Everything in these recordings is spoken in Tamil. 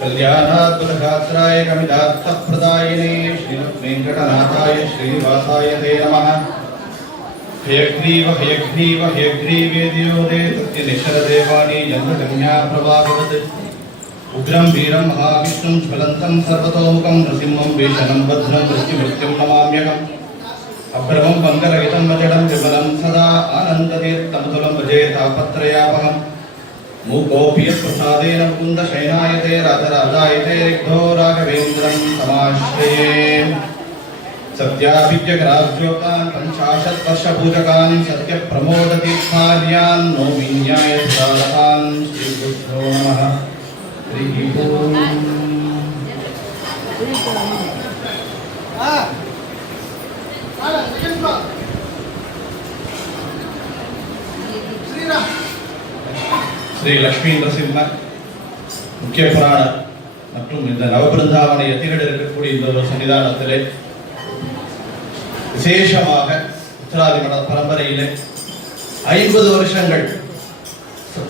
कल्याणात्मकशास्त्राय कमिदार्थप्रदायिने श्रीवेङ्कटनाथाय श्रीनिवासाय ते नमः। हयग्रीव हयग्रीव हयग्रीवेदियोदे सत्यनिशरदेवानि यन्त्रकन्या प्रभाववत् उग्रं वीरं महाविष्णुं ज्वलन्तं सर्वतोमुखं नृसिंहं भीषणं भद्रं वृष्टिमृत्युं नमाम्यहम्। अभ्रमं मङ्गलहितं वचनं विमलं सदा आनन्दतीर्थमधुरं भजे मूकोऽप्य प्रसादेन मुकुन्दशयनायते रथराजायते रिग्धो राघवेन्द्रं समाश्रये सत्याभिज्ञग्राव्योतान् पञ्चाशत्वर्षपूजकान् सत्यप्रमोदतीर्थार्यान् नौमिन्याय सुरालकान् श्रीबुद्धो नमः हरिः ओम् ஸ்ரீ லக்ஷ்மி நரசிம்ம முக்கிய புராணர் மற்றும் இந்த நவபிருந்தாவனை எத்திரடு இருக்கக்கூடிய இந்த ஒரு சன்னிதானத்திலே விசேஷமாக உத்தராதி மட பரம்பரையிலே ஐம்பது வருஷங்கள்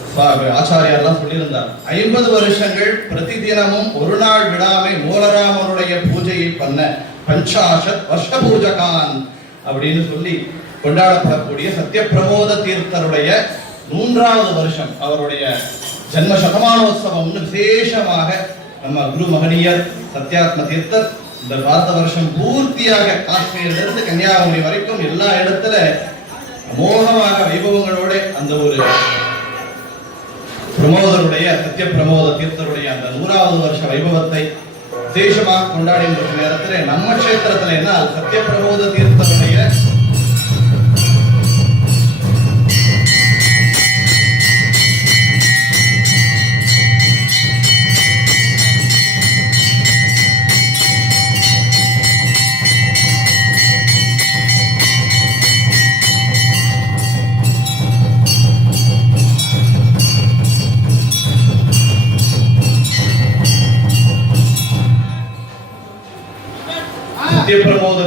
சுவாமி ஆச்சாரியார்லாம் சொல்லியிருந்தார். ஐம்பது வருஷங்கள் பிரதி தினமும் ஒரு நாள் விடாமை மூலராமனுடைய பூஜையை பண்ண பஞ்சாஷத் வருஷ பூஜகான் அப்படின்னு சொல்லி கொண்டாடப்படக்கூடிய சத்யபிரமோத தீர்த்தருடைய மூன்றாவது வருஷம் அவருடைய ஜன்ம சதமானோத்சவம்னு விசேஷமாக நம்ம குரு மகனியர் சத்யாத்ம தீர்த்தர் இந்த பாரத வருஷம் பூர்த்தியாக காஷ்மீரிலிருந்து கன்னியாகுமரி வரைக்கும் எல்லா இடத்துல அமோகமாக வைபவங்களோட அந்த ஒரு பிரமோதருடைய சத்ய பிரமோத தீர்த்தருடைய அந்த நூறாவது வருஷ வைபவத்தை விசேஷமாக கொண்டாடி நேரத்துல நம்ம கஷேத்திரத்துல என்ன? சத்ய பிரமோத தீர்த்தருடைய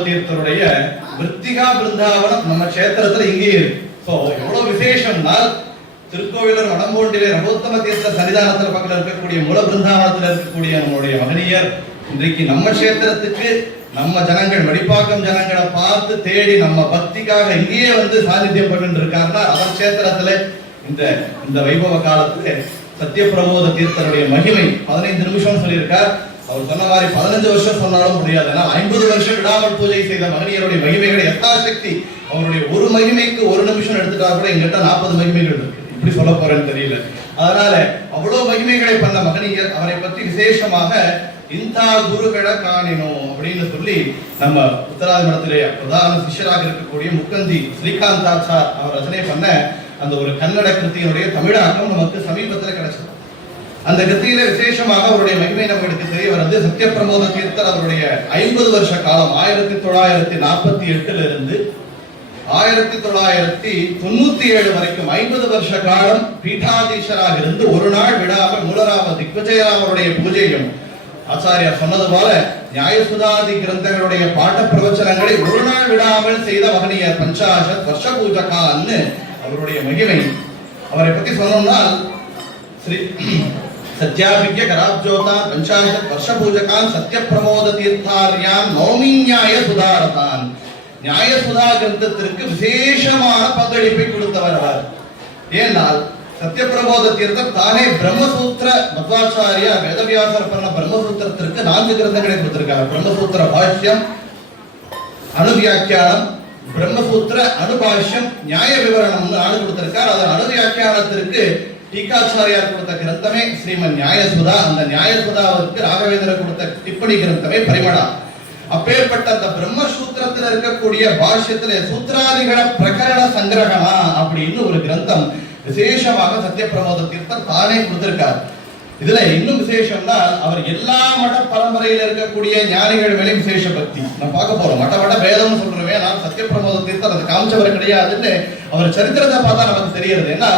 தீர்த்தருடைய விருத்திகா பிருந்தாவனம் நம்ம கஷேத்திரத்துல இங்கே இருக்கு. எவ்வளவு விசேஷம்னா திருக்கோவிலூர் வடம்போண்டிலே ரகோத்தம தீர்த்த சன்னிதானத்துல பக்கத்தில் இருக்கக்கூடிய மூல பிருந்தாவனத்துல இருக்கக்கூடிய நம்மளுடைய மகனியர் இன்றைக்கு நம்ம கஷேத்திரத்துக்கு நம்ம ஜனங்கள் வடிப்பாக்கம் ஜனங்களை பார்த்து தேடி நம்ம பக்திக்காக இங்கேயே வந்து சாநித்தியம் பண்ணிட்டு இருக்காருன்னா அவர் கஷேத்திரத்துல இந்த இந்த வைபவ காலத்துல சத்யபிரமோத தீர்த்தருடைய மகிமை பதினைந்து நிமிஷம் சொல்லியிருக்கார். அவர் சொன்ன மாதிரி பதினஞ்சு வருஷம் சொன்னாலும் முடியாது. ஏன்னா ஐம்பது வருஷம் விடாமல் பூஜை செய்த மகனியருடைய மகிமைகளை யதாசக்தி அவருடைய ஒரு மகிமைக்கு ஒரு நிமிஷம் எடுத்துட்டா கூட எங்கிட்ட நாற்பது மகிமைகள் இருக்கு. இப்படி சொல்ல போறேன்னு தெரியல. அதனால அவ்வளவு மகிமைகளை பண்ண மகனியர் அவரை பற்றி விசேஷமாக இந்தா குருகளை காணினோம் அப்படின்னு சொல்லி நம்ம உத்தராதி மடத்திலே பிரதான சிஷ்யராக இருக்கக்கூடிய முக்கந்தி ஸ்ரீகாந்தாச்சார் அவர் ரச்சனை பண்ண அந்த ஒரு கன்னட கிருத்தியினுடைய தமிழாக்கம் நமக்கு சமீபத்தில் கிடைச்சது. அந்த கத்தியில விசேஷமாக அவருடைய மகிமை நம்மளுக்கு தெரிய வருது சத்யபிரமோத தீர்த்தர் அவருடைய ஐம்பது வருஷ காலம் ஆயிரத்தி தொள்ளாயிரத்தி நாற்பத்தி எட்டுல இருந்து ஆயிரத்தி தொள்ளாயிரத்தி தொண்ணூத்தி ஏழு வரைக்கும் ஐம்பது வருஷ காலம் பீட்டாதீஷராக இருந்து ஒரு நாள் விடாமல் மூலராம திக்விஜயராமருடைய பூஜையும் ஆச்சாரியார் சொன்னது போல நியாயசுதாதி கிரந்தங்களுடைய பாட்ட பிரவச்சனங்களை ஒரு நாள் விடாமல் செய்த மகனியர் பஞ்சாசத் வருஷ பூஜகான்னு அவருடைய மகிமை. அவரை பத்தி சொன்னோம்னால் ஸ்ரீ சத்யாபிக்ய கராப்ஜோதா பஞ்சாசத் வருஷபூஜகான் சத்ய பிரமோத தீர்த்தார்யான் நியாய சுதாரதான் நியாய சுதா கிரந்தத்திற்கு விசேஷமான பங்களிப்பை கொடுத்தவர் அவர். ஏனால் சத்யபிரபோத தீர்த்தம் தானே பிரம்மசூத்திர மத்வாச்சாரியா வேதவியாசர் பண்ண பிரம்மசூத்திரத்திற்கு நான்கு கிரந்தங்களை கொடுத்திருக்காங்க பிரம்மசூத்திர பாஷ்யம் அணுவியாக்கியானம் பிரம்மசூத்திர அனுபாஷ்யம் நியாய விவரணம் நாடு கொடுத்திருக்கார். அதன் அணுவியாக்கியானத்திற்கு டீகாச்சாரியார் கொடுத்த கிரந்தமே ஸ்ரீமன் நியாயசுதா. அந்த நியாயசுதாவுக்கு ராகவேந்திரர் கொடுத்த டிப்பணி கிரந்தமே பரிமளா. அப்பேற்பட்ட அந்த பிரம்மசூத்திரத்தில் இருக்கக்கூடிய பாஷ்யத்துல சூத்திராதிகள பிரகரண சங்கிரகணா அப்படின்னு ஒரு கிரந்தம் விசேஷமாக சத்யபிரமோத தீர்த்தம் தானே கொடுத்திருக்கார். இதுல இன்னும் விசேஷம்னா அவர் எல்லா மட பரம்பரையில இருக்கக்கூடிய ஞானிகள் மேலே விசேஷ பக்தி. நான் பார்க்க போறோம் மட மட பேதம்னு சொல்றவே நான் சத்யபிரமோத தீர்த்தம் அது காமிச்சவர் கிடையாதுன்னு அவர் சரித்திரத்தை பார்த்தா நமக்கு தெரியறது. ஏன்னா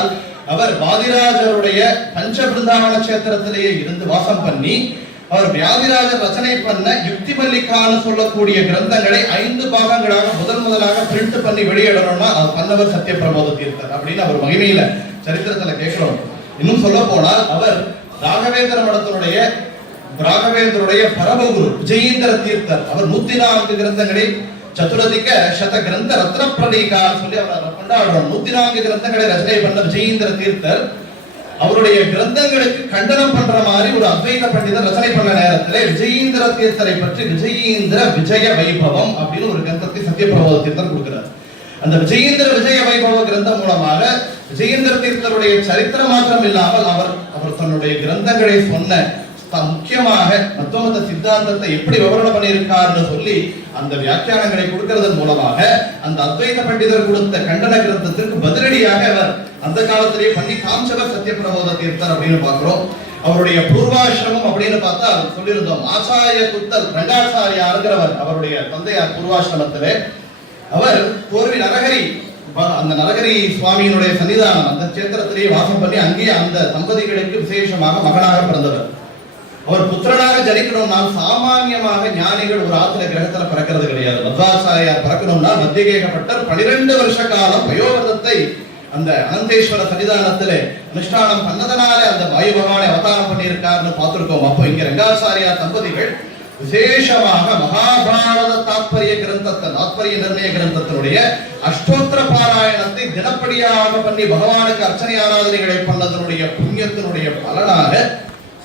அவர் வாதிராஜருடைய பஞ்ச பிருந்தாவன கஷேத்திரத்திலேயே இருந்து வாசம் பண்ணி அவர் வியாதிராஜர் ரச்சனை பண்ண யுக்தி மல்லிகான்னு சொல்லக்கூடிய கிரந்தங்களை ஐந்து பாகங்களாக முதல் முதலாக பிரிண்ட் பண்ணி வெளியிடணும்னா அது பண்ணவர் சத்யபிரமோத தீர்த்தர் அப்படின்னு அவர் மகிமையில சரித்திரத்துல கேட்கிறோம். இன்னும் சொல்ல போனால் அவர் ராகவேந்திர மடத்தினுடைய ராகவேந்தருடைய பரமகுரு விஜயேந்திர தீர்த்தர். அவர் நூத்தி நான்கு கிரந்தங்களில் சதுரதிக சத கிரந்த ரத்ன பிரணீகா சொல்லி அவர் கொண்டாடுறோம் நூத்தி நான்கு கிரந்தங்களை ரச்சனை பண்ண விஜயேந்திர தீர்த்தர் அவருடைய கிரந்தங்களுக்கு கண்டனம் பண்ற மாதிரி ஒரு அத்வைத பண்டிதர் ரச்சனை பண்ண நேரத்திலே விஜயேந்திர தீர்த்தரை பற்றி விஜயேந்திர விஜய வைபவம் அப்படின்னு ஒரு கிரந்தத்தை சத்யபிரபோத தீர்த்தர் கொடுக்கிறார். அந்த விஜயேந்திர விஜய வைபவ கிரந்தம் மூலமாக விஜயேந்திர தீர்த்தருடைய சரித்திரம் மாற்றம் இல்லாமல் அவர் அவர் தன்னுடைய கிரந்தங்களை சொன்ன முக்கியமாக தத்துவமத சித்தாந்தத்தை எப்படி விவரணம் பண்ணியிருக்காருன்னு சொல்லி அந்த வியாக்கியானங்களை கொடுக்கறதன் மூலமாக அந்த அத்வைத பண்டிதர் கொடுத்த கண்டன கிரந்தத்திற்கு பதிலடியாக அவர் அந்த காலத்திலேயே பண்ணி காமிச்சவர் சத்யபிரபோத தீர்த்தர் அப்படின்னு பார்க்கிறோம். அவருடைய பூர்வாசிரமம் அப்படின்னு பார்த்தா சொல்லியிருந்தோம் ஆச்சாரிய குத்தல் ரங்காச்சாரியாருங்கிறவர் அவருடைய தந்தையார் பூர்வாசிரமத்திலே. அவர் கோர்வி நரகரி அந்த நரகரி சுவாமியினுடைய சன்னிதானம் அந்த கேத்திரத்திலேயே வாசம் பண்ணி அங்கேயே அந்த தம்பதிகளுக்கு விசேஷமாக மகனாக பிறந்தவர். அவர் புத்திரனாக ஜனிக்கணும்னா சாமானியமாக ஞானிகள் ஒரு ஆத்துல கிரகத்துல பிறக்கிறது கிடையாது. மத்வாச்சாரியார் பிறக்கணும்னா மத்தியகேகப்பட்டர் பனிரெண்டு வருஷ காலம் பயோவதத்தை அந்த அனந்தேஸ்வர சன்னிதானத்துல அனுஷ்டானம் பண்ணதனாலே அந்த வாயு பகவானை அவதாரம் பண்ணியிருக்காருன்னு பார்த்திருக்கோம். அப்போ இங்க ரங்காச்சாரியார் தம்பதிகள் விசேஷமாக மகாபாரத தாத்பரிய கிரந்தத்தை தாத்பரிய நிர்ணய கிரந்தத்தினுடைய அஷ்டோத்திர பாராயணத்தை தினப்படியாக பண்ணி பகவானுக்கு அர்ச்சனை ஆராதனைகளை பண்ணதனுடைய புண்ணியத்தினுடைய பலனாக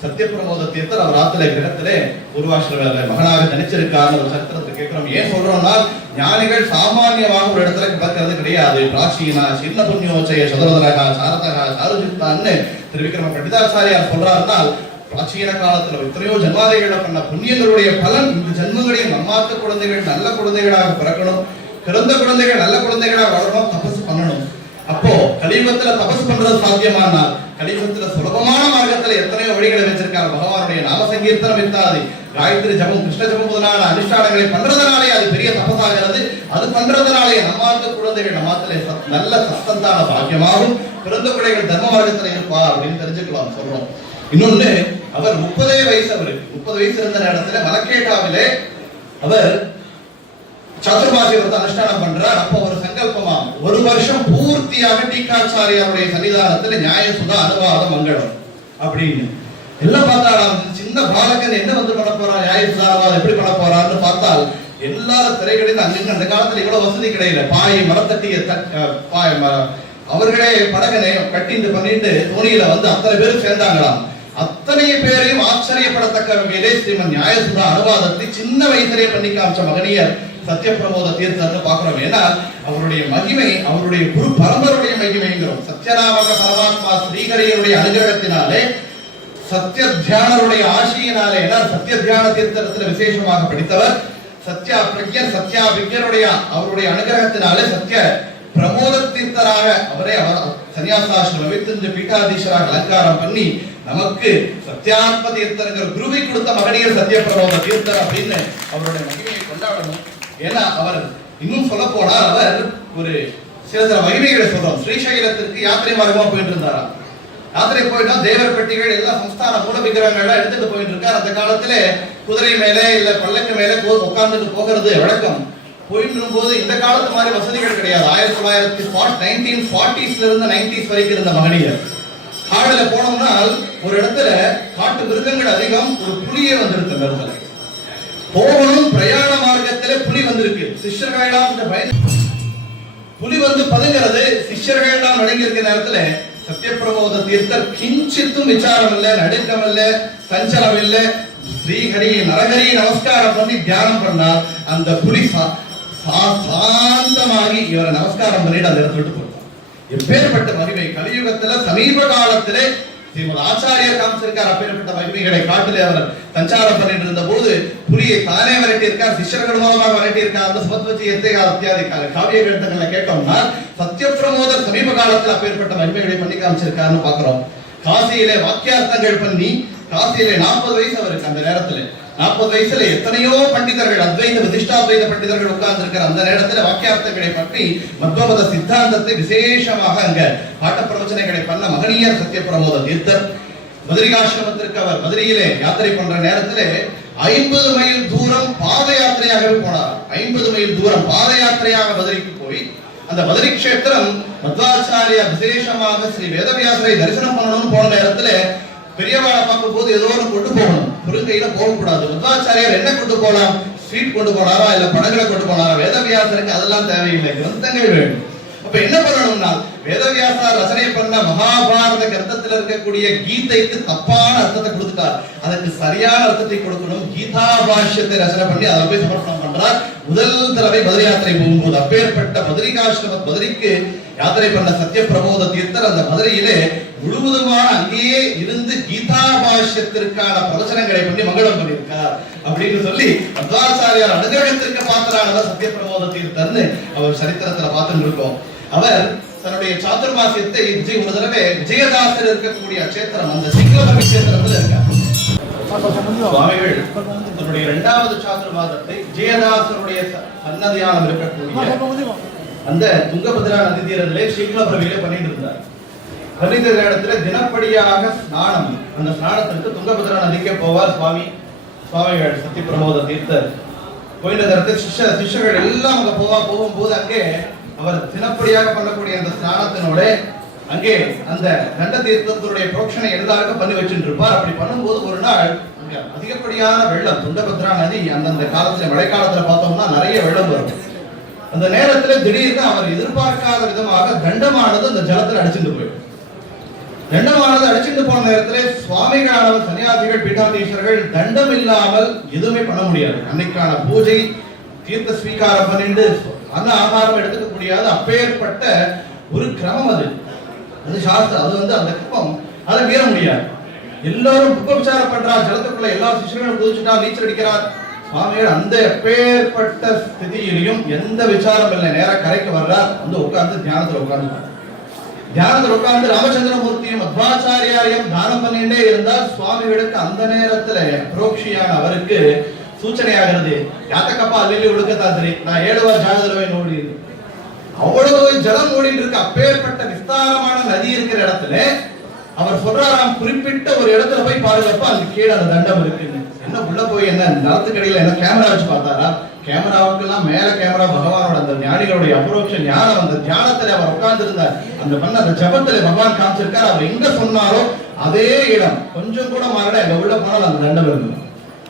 சத்தியபிரமோத தீர்த்தர் அவர் ஆத்திர கிரகத்திலே உருவாசிரம மகனாக நினைச்சிருக்காரு ஒரு சரித்திரத்தை கேட்கிறோம். ஏன் சொல்றோம்னா ஞானிகள் சாமானியமாக ஒரு இடத்துல பிறக்கிறது கிடையாது. பிராச்சீனா சின்ன புண்ணியோச்சய சதுரதரகா சாரதகா சாருஜித்தான்னு திருவிக்ரம பண்டிதாச்சாரியார் சொல்றாருனால் பிராச்சீன காலத்துல எத்தனையோ ஜன்மாதைகளை பண்ண புண்ணியங்களுடைய பலன் இந்த ஜன்மங்களையும் நம்மாத்த குழந்தைகள் நல்ல குழந்தைகளாக பிறக்கணும். பிறந்த குழந்தைகள் நல்ல குழந்தைகளாக வளரணும் தபசு பண்ணணும். அப்போ கலியுகத்துல தபசு பண்றது சாத்தியமானால் கலியுகத்துல சுலபமான மார்க்கத்துல எத்தனையோ வழிகளை வச்சிருக்கார் பகவானுடைய நாம சங்கீர்த்தனம் இத்தாதி காயத்ரி ஜபம் கிருஷ்ண ஜபம் முதலான அனுஷ்டானங்களை பண்றதுனாலே அது பெரிய தபசாகிறது. அது பண்றதுனாலே நம்மாத்த குழந்தைகள் நம்மாத்துல நல்ல சத்தந்தான பாக்கியமாகும். பிறந்த பிள்ளைகள் தர்ம மார்க்கத்துல இருப்பா அப்படின்னு தெரிஞ்சுக்கலாம் சொல்றோம். இன்னொன்னு அவர் முப்பதே வயசு அவருக்கு முப்பது வயசு இருந்த நேரத்துல மலக்கேட்டாவிலே அவர் சதுர்மாசி அனுஷ்டானம் பண்றார். அப்ப ஒரு சங்கல்பமா ஒரு வருஷம் பூர்த்தியாக டீகாச்சாரியாருடைய சன்னிதானத்துல நியாய சுதா அனுவாத மங்களம் அப்படின்னு. எல்லாம் பார்த்தாலும் சின்ன பாலகன் என்ன வந்து பண்ண போறான்? நியாய சுதா அனுவாதம் எப்படி பண்ண போறான்னு பார்த்தால் எல்லா திரைகளையும் அங்கங்க அந்த காலத்துல இவ்வளவு வசதி கிடையாது பாய் மரத்தட்டிய பாய் அவர்களே படகனை கட்டிண்டு பண்ணிட்டு தோணியில வந்து அத்தனை பேரும் சேர்ந்தாங்களாம். அத்தனை பேரையும் ஆச்சரியப்படத்தக்க வகையிலே ஸ்ரீமன் நியாயசுதா அனுவாதத்தை சின்ன வயசுலேயே பண்ணி காமிச்ச மகனியர் சத்யபிரமோத தீர்த்தர்னு பாக்குறோம் ஏன்னா அவருடைய மகிமை அவருடைய குரு பரம்பருடைய மகிமைங்கிறோம். சத்யநாமக பரமாத்மா ஸ்ரீகரியனுடைய அனுகிரகத்தினாலே சத்ய தியானருடைய ஆசியினாலே ஏன்னா சத்ய தியான தீர்த்தனத்துல விசேஷமாக படித்தவர் சத்யா பிரஜர் சத்யா விக்யருடைய அவருடைய அனுகிரகத்தினாலே சத்ய பிரமோத தீர்த்தராக அவரே அவர் சன்னியாசாசிரம் வைத்து பீட்டாதீஷராக அலங்காரம் பண்ணி நமக்கு சத்யாத்ம தீர்த்தருங்கிற குருவை கொடுத்த மகனியர் சத்ய பிரமோத தீர்த்தர் அப்படின்னு அவருடைய மகிமையை கொண்டாடணும். ஏன்னா அவர் இன்னும் சொல்ல போனால் அவர் ஒரு சில சில மகிமைகளை சொல்றோம் ஸ்ரீசைலத்திற்கு யாத்திரை மார்க்கமா போயிட்டு இருந்தாராம் யாத்திரை போயிட்டா தேவர் பெட்டிகள் எல்லாம் சம்ஸ்தான மூல விக்கிரகங்கள்லாம் எடுத்துட்டு போயிட்டு இருக்கார் அந்த காலத்துல குதிரை மேலே இல்ல பல்லக்கு மேலே உட்கார்ந்துட்டு போகிறது வழக்கம். போயிட்டு போது இந்த காலத்து மாதிரி வசதிகள் கிடையாது. ஆயிரத்தி தொள்ளாயிரத்தி நைன்டீன் ஃபார்ட்டிஸ்ல இருந்து நைன்டிஸ் வரைக்கும் இருந்த மகனியர் காடுல போனோம்னால் ஒரு இடத்துல காட்டு மிருகங்கள் அதிகம் ஒரு புளியே வந்திருக்கு அந்த போகணும் பிரயாண மார்க்கத்திலே புலி வந்திருக்கு. சிஷ்யர்களெல்லாம் இந்த பயந்து புலி வந்து பதுங்கிறது சிஷ்யர்கள் எல்லாம் அடங்கி இருக்கிற நேரத்துல சத்யபிரபோத தீர்த்தர் கிஞ்சித்தும் விசாரம் இல்ல நடுக்கம் இல்ல சஞ்சலம் இல்ல. ஸ்ரீஹரி நரஹரி நமஸ்காரம் பண்ணி தியானம் பண்ணார். அந்த புலி சா- சா- சாந்தமாகி இவரை நமஸ்காரம் பண்ணிட்டு அந்த இடத்த விட்டு போட்டார் எப்பேற்பட்ட மகிமை. கலியுகத்துல சமீப காலத்திலே ஸ்ரீமத் ஆச்சாரியர் காமிச்சிருக்கார். அப்பேற்பட்ட மகிமைகளை காட்டிலே அவர் சஞ்சாரம் பண்ணிட்டு இருந்த போது புலியை தானே விரட்டி இருக்கார் சிஷ்யர்கள் மூலமாக விரட்டி இருக்கார் அந்த சுமத்வச்சி எத்தேகால அத்தியாதி கால காவிய கிரந்தங்களை கேட்டோம்னா சத்யபிரமோதர் சமீப காலத்தில் அப்பேற்பட்ட மகிமைகளை பண்ணி காமிச்சிருக்காருன்னு பாக்குறோம் காசியிலே வாக்கியார்த்தங்கள் பண்ணி காசியிலே நாற்பது வயசு அவருக்கு அந்த நேரத்துல. நாற்பது வயசுல எத்தனையோ பண்டிதர்கள் அத்வைத விதிஷ்டாத்வைத பண்டிதர்கள் உட்கார்ந்து இருக்கிற அந்த நேரத்துல வாக்கியார்த்தங்களை பற்றி மத்வமத சித்தாந்தத்தை விசேஷமாக அங்க பாட்ட பிரவச்சனைகளை பண்ண மகனியர் சத்யபிரமோத தீர்த்தர். மதுரிகாசிரமத்திற்கு அவர் மதுரையிலே யாத்திரை பண்ற நேரத்திலே ஐம்பது மைல் தூரம் பாத யாத்திரையாகவே போனார். ஐம்பது மைல் தூரம் பாத யாத்திரையாக மதுரைக்கு போய் அந்த மதுரை கஷேத்திரம் மத்வாச்சாரியா விசேஷமாக ஸ்ரீ வேதவியாசரை தரிசனம் பண்ணணும்னு போன நேரத்துல பெரியவாளை பார்க்கும் போது ஏதோ ஒன்று கொண்டு போகணும். குறுங்கையில போகக்கூடாது மத்வாச்சாரியார் என்ன கொண்டு போகலாம்? ஸ்வீட் கொண்டு போனாரா? இல்ல படங்களை கொண்டு போனாரா? வேதவியாசருக்கு அதெல்லாம் தேவையில்லை. கிரந்தங்கள் வேணும். அப்ப என்ன பண்ணணும்னா வேதவியாசார் ரசனை பண்ண மகாபாரத கிரந்தத்தில் இருக்கக்கூடிய கீதைக்கு தப்பான அர்த்தத்தை கொடுத்துட்டார். அதுக்கு சரியான அர்த்தத்தை கொடுக்கணும். கீதா பாஷ்யத்தை ரசனை பண்ணி அதை போய் சமர்ப்பணம் பண்றார். முதல் தடவை பதிரி யாத்திரை போகும்போது அப்பேற்பட்ட பத்ரிகாசிரம பதிரிக்கு யாத்திரை பண்ண சத்ய பிரபோத தீர்த்தர் அந்த மதுரையிலே முழுவதுமான அங்கேயே இருந்து கீதா பாஷ்யத்திற்கான பிரவச்சனங்களை பண்ணி மங்களம் பண்ணியிருக்கார் அப்படின்னு சொல்லி மத்வாச்சாரியார் அனுகிரகத்திற்கு பாத்திரானவர் சத்ய பிரபோத தீர்த்தர்னு அவர் சரித்திரத்துல பார்த்துட்டு இருக்கோம். அவர் தன்னுடைய சாதுர்மாசியத்தை விஜய் ஒரு தடவை விஜயதாசர் இருக்கக்கூடிய அக்ஷேத்திரம் அந்த சிங்களபரி கஷேத்திரத்துல இருக்கார். சுவாமிகள் தன்னுடைய இரண்டாவது சாதுர்மாதத்தை விஜயதாசருடைய ச- சன்னதியானம் இருக்கக்கூடிய அந்த துங்கபத்ரா நதி தீரத்திலே சிங்களபிரவிலே பண்ணிட்டு இருந்தார் பண்ணிட்டு இருக்கிற இடத்துல தினப்படியாக ஸ்நானம் அந்த ஸ்நானத்திற்கு துங்கபத்ரா நதிக்கே போவார் சுவாமி. சுவாமிகள் சக்தி பிரமோத தீர்த்தர். போயிட்டு இடத்துல சிஷ்ய சிஷ்யர்கள் எல்லாம் அங்க போவா போகும்போது அங்கே அவர் தினப்படியாக பண்ணக்கூடிய அந்த ஸ்நானத்தினோட அங்கே அந்த கண்ட தீர்த்தத்தினுடைய புரோக்ஷனை எல்லாருக்கும் பண்ணி வச்சுட்டு இருப்பார் அப்படி பண்ணும்போது ஒரு நாள் அங்கே அதிகப்படியான வெள்ளம் துங்கபத்ரா நதி அந்தந்த காலத்துல மழைக்காலத்துல பார்த்தோம்னா நிறைய வெள்ளம் வரும். அந்த நேரத்துல திடீர்னு அவர் எதிர்பார்க்காத விதமாக தண்டமானது அந்த ஜலத்துல அடிச்சுட்டு போயிடும். தண்டமானது அடிச்சுட்டு போன நேரத்துல சுவாமிகளானவர் சன்னியாசிகள் பீட்டாதீஸ்வரர்கள் தண்டம் இல்லாமல் எதுவுமே பண்ண முடியாது. அன்னைக்கான பூஜை தீர்த்த ஸ்வீகாரம் பண்ணிட்டு அந்த ஆகாரம் எடுத்துக்க முடியாது. அப்பேற்பட்ட ஒரு கிரமம் அது. அது சாஸ்திரம் அது வந்து அந்த கிரமம். அதை மீற முடியாது. எல்லாரும் உபவிச்சாரம் பண்றா ஜலத்துக்குள்ள எல்லா சிஷ்யர்களும் குதிச்சுட்டா நீச்சல் அடிக்கிறார். சுவாமிகள் அந்த எப்பேற்பட்ட ஸ்திதியிலையும் எந்த விசாரம் இல்லை. நேராக கரைக்கு வர்றார். வந்து உட்கார்ந்து தியானத்தில் உட்கார்ந்து தியானத்தில் உட்கார்ந்து ராமச்சந்திரமூர்த்தியும் மத்வாச்சாரியாரையும் தானம் பண்ணிட்டே இருந்தால் சுவாமிகளுக்கு அந்த நேரத்துல புரோக்ஷியான அவருக்கு சூச்சனையாகிறது. யாத்தக்கப்பா அல்லி உடுக்கத்தான் சரி நான் ஏழுவா ஜாகதரவை நோடி அவ்வளவு ஜலம் ஓடிட்டு இருக்கு. அப்பேற்பட்ட விஸ்தாரமான நதி இருக்கிற இடத்துல அவர் சொல்றாராம் குறிப்பிட்ட ஒரு இடத்துல போய் பாருங்கப்ப அந்த கீழே அந்த தண்டம் இருக்குன்னு. என்ன உள்ள போய் என்ன நிலத்துக்கடியில என்ன கேமரா வச்சு பார்த்தாரா? கேமராவுக்கு எல்லாம் மேல கேமரா பகவானோட அந்த ஞானிகளுடைய அபரோக்ஷ ஞானம் அந்த தியானத்துல அவர் உட்கார்ந்துருந்தார். அந்த பண்ண அந்த ஜபத்துல பகவான் காமிச்சிருக்காரு. அவர் எங்க சொன்னாரோ அதே இடம். கொஞ்சம் கூட மாறல. அங்க உள்ள போனால் அந்த தண்டம் இருந்தது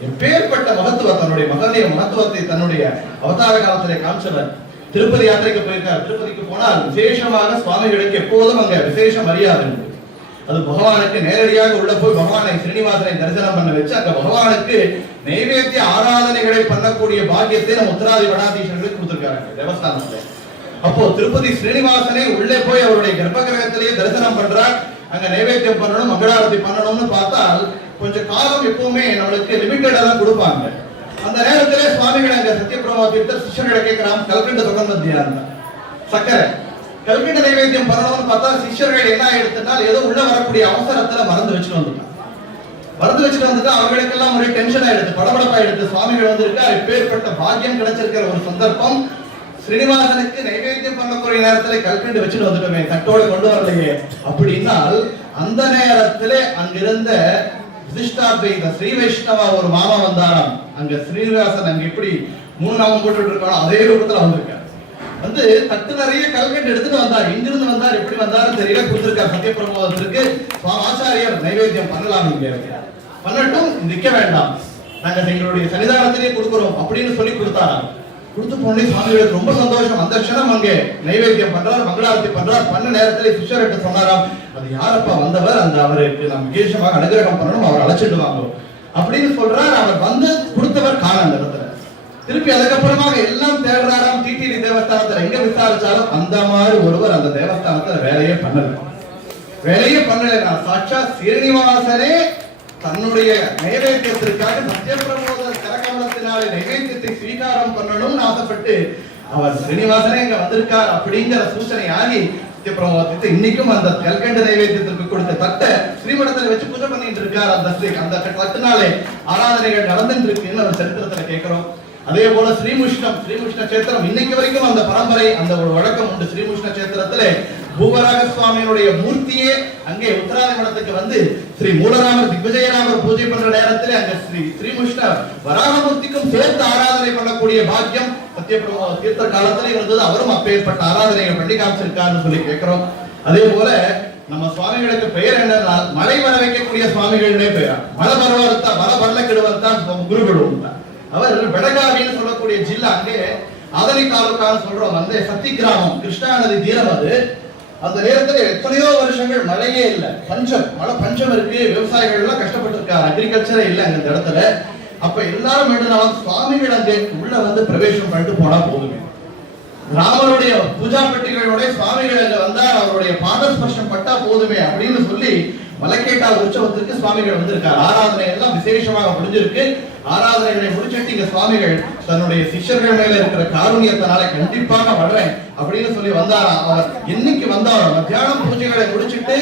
எப்பேற்பட்ட மகத்துவம் தன்னுடைய மகனுடைய மகத்துவத்தை தன்னுடைய அவதார காலத்திலே காமிச்சவர். திருப்பதி யாத்திரைக்கு போயிருக்கார். திருப்பதிக்கு போனால் விசேஷமாக சுவாமிகளுக்கு எப்போதும் அங்க விசேஷ மரியாதை உண்டு. அது பகவானுக்கு நேரடியாக உள்ள போய் பகவானை ஸ்ரீனிவாசனை தரிசனம் பண்ண வச்சு அங்க பகவானுக்கு நைவேத்திய ஆராதனைகளை பண்ணக்கூடிய பாக்கியத்தை நம்ம உத்தராதி வடாதீஷர்களுக்கு கொடுத்திருக்காங்க தேவஸ்தானத்துல. அப்போ திருப்பதி ஸ்ரீனிவாசனை உள்ளே போய் அவருடைய கர்ப்பகிரகத்திலேயே தரிசனம் பண்றார். அங்க நைவேத்தியம் பண்ணணும் மங்களாரதி பண்ணணும்னு பார்த்தால் கொஞ்சம் காலம் எப்பவுமே நம்மளுக்கு லிமிட்டடா தான் கொடுப்பாங்க. அந்த நேரத்திலே சுவாமிகள் அங்க சத்யபிரமா தீர்த்த சிஷ்யர்களை கேட்கிறான் கல்கண்ட தொடர்ந்து சக்கரை. கல்கண்ட நைவேத்தியம் பண்ணணும்னு பார்த்தா சிஷ்யர்கள் என்ன எடுத்துட்டால் ஏதோ உள்ள வரக்கூடிய அவசரத்துல மறந்து வச்சுட்டு வந்துட்டான் மறந்து வச்சுட்டு வந்துட்டு அவர்களுக்கெல்லாம் ஒரே டென்ஷன் ஆயிடுது. படபடப்பா எடுத்து சுவாமிகள் வந்திருக்கார். இப்பேற்பட்ட பாக்கியம் கிடைச்சிருக்கிற ஒரு சந்தர்ப்பம். ஸ்ரீனிவாசனுக்கு நைவேத்தியம் பண்ணக்கூடிய நேரத்துல கல்கண்டு வச்சுட்டு வந்துட்டோமே. தட்டோட கொண்டு வரலையே. அப்படின்னால் அந்த நேரத்திலே அங்கிருந்த விசிஷ்டாத்வைத ஸ்ரீ வைஷ்ணவா ஒரு மாமா வந்தாராம். அங்க ஸ்ரீனிவாசன் அங்க எப்படி மூணு நாமம் போட்டுட்டு இருக்கானோ அதே ரூபத்துல வந்திருக்கார். வந்து தட்டு நிறைய கல்கண்டு எடுத்துட்டு வந்தார். இங்கிருந்து வந்தார் எப்படி வந்தாரு தெரியல. கொடுத்திருக்கார் சத்யபிரமோதத்திற்கு ஆச்சாரியர் நைவேத்தியம் பண்ணலாம் இங்க. பண்ணட்டும் நிக்க வேண்டாம். நாங்க எங்களுடைய சன்னிதானத்திலே கொடுக்குறோம் அப்படின்னு சொல்லி கொடுத்தாராம் கொடுத்து போனே சுவாமிகளுக்கு ரொம்ப சந்தோஷம். அந்த க்ஷணம் அங்கே நைவேத்தியம் பண்றார் மங்களாரத்தி பண்றார். பண்ண நேரத்துல சிஷ்யர்கிட்ட சொன்னாராம் அது யாரப்பா வந்தவர்? அந்த அவருக்கு நம்ம விசேஷமாக அனுகிரகம் பண்ணணும் அவர் அழைச்சிட்டு வாங்க. அப்படின்னு சொல்றார். அவர் வந்து கொடுத்தவர் காண அந்த இடத்துல திருப்பி அதுக்கப்புறமாக எல்லாம் தேடுறாராம் டிடிடி தேவஸ்தானத்துல. எங்க விசாரிச்சாலும் அந்த மாதிரி ஒருவர் அந்த தேவஸ்தானத்துல வேலையே பண்ணல. வேலையே பண்ணல. சாட்சா சீனிவாசனே தன்னுடைய நைவேத்தியத்திற்காக சத்யபிரமோத கரகமலத்தினாலே நைவேத்தியத்தை ஸ்வீகாரம் பண்ணணும்னு ஆசைப்பட்டு அவர் ஸ்ரீனிவாசனே இங்க வந்திருக்கார் அப்படிங்கிற சூச்சனை ஆகி சத்யபிரமோதத்தை இன்னைக்கும் அந்த கல்கண்ட நைவேத்தியத்திற்கு கொடுத்த தட்டை ஸ்ரீமடத்தில் வச்சு பூஜை பண்ணிட்டு இருக்கார் அந்த அந்த தட்டுனாலே ஆராதனைகள் நடந்துட்டு இருக்குன்னு ஒரு சரித்திரத்துல கேட்கிறோம். அதே போல ஸ்ரீமுஷ்ணம் ஸ்ரீமுஷ்ண சேத்திரம். இன்னைக்கு வரைக்கும் அந்த பரம்பரை அந்த ஒரு வழக்கம் உண்டு ஸ்ரீமுஷ்ண சேத்திரத்திலே. பூவராக சுவாமியினுடைய மூர்த்தியே அங்கே உத்தராதி மடத்துக்கு வந்து ஸ்ரீ மூலராமர் திக்விஜயராமர் பூஜை பண்ற நேரத்திலே அங்க ஸ்ரீ ஸ்ரீமுஷ்ண வராகமூர்த்திக்கும் சேர்த்து ஆராதனை பண்ணக்கூடிய பாக்கியம் சத்தியபிரம தீர்த்த காலத்துல இருந்தது. அவரும் அப்பேற்பட்ட ஆராதனைகள் பண்ணி காமிச்சிருக்காருன்னு சொல்லி கேட்கிறோம். அதே போல நம்ம சுவாமிகளுக்கு பெயர் என்னன்னா மழை வர வைக்கக்கூடிய சுவாமிகள்னே பெயரா? மழை பரவர்த்தா மழை வரல கெடுவர்த்தான் தான் அவர் பெடகாவின்னு சொல்லக்கூடிய ஜில்லா அங்கே ஆதனி சொல்றோம். அந்த சத்தி கிராமம் கிருஷ்ணா நதி தீரம் அது. அந்த நேரத்துல எத்தனையோ வருஷங்கள் மழையே இல்லை. பஞ்சம். மழை பஞ்சம் இருக்கு. விவசாயிகள் எல்லாம் கஷ்டப்பட்டு இருக்காங்க அக்ரிகல்ச்சரே இல்லை அந்த இந்த இடத்துல. அப்ப எல்லாரும் வேண்டுனாலும் சுவாமிகள் அங்கே உள்ள வந்து பிரவேசம் பண்ணிட்டு போனா போதுமே. ராமருடைய பூஜா பெட்டிகளோட சுவாமிகள் அங்க வந்தா அவருடைய பாதஸ்பர்ஷம் பட்டா போதுமே அப்படின்னு சொல்லி மலக்கேட்டா உற்சவத்திற்கு சுவாமிகள் வந்திருக்கார். ஆராதனை எல்லாம் விசேஷமாக முடிஞ்சிருக்கு. ஆராதனைகளை முடிச்சிட்டு இங்க சுவாமிகள் தன்னுடைய சிஷ்யர்கள் மேல இருக்கிற காரூணியத்தினால கண்டிப்பாக வர்றேன் அப்படின்னு சொல்லி வந்தாராம் அவர் என்னைக்கு வந்தாரோ? மத்தியானம் பூஜைகளை முடிச்சிட்டு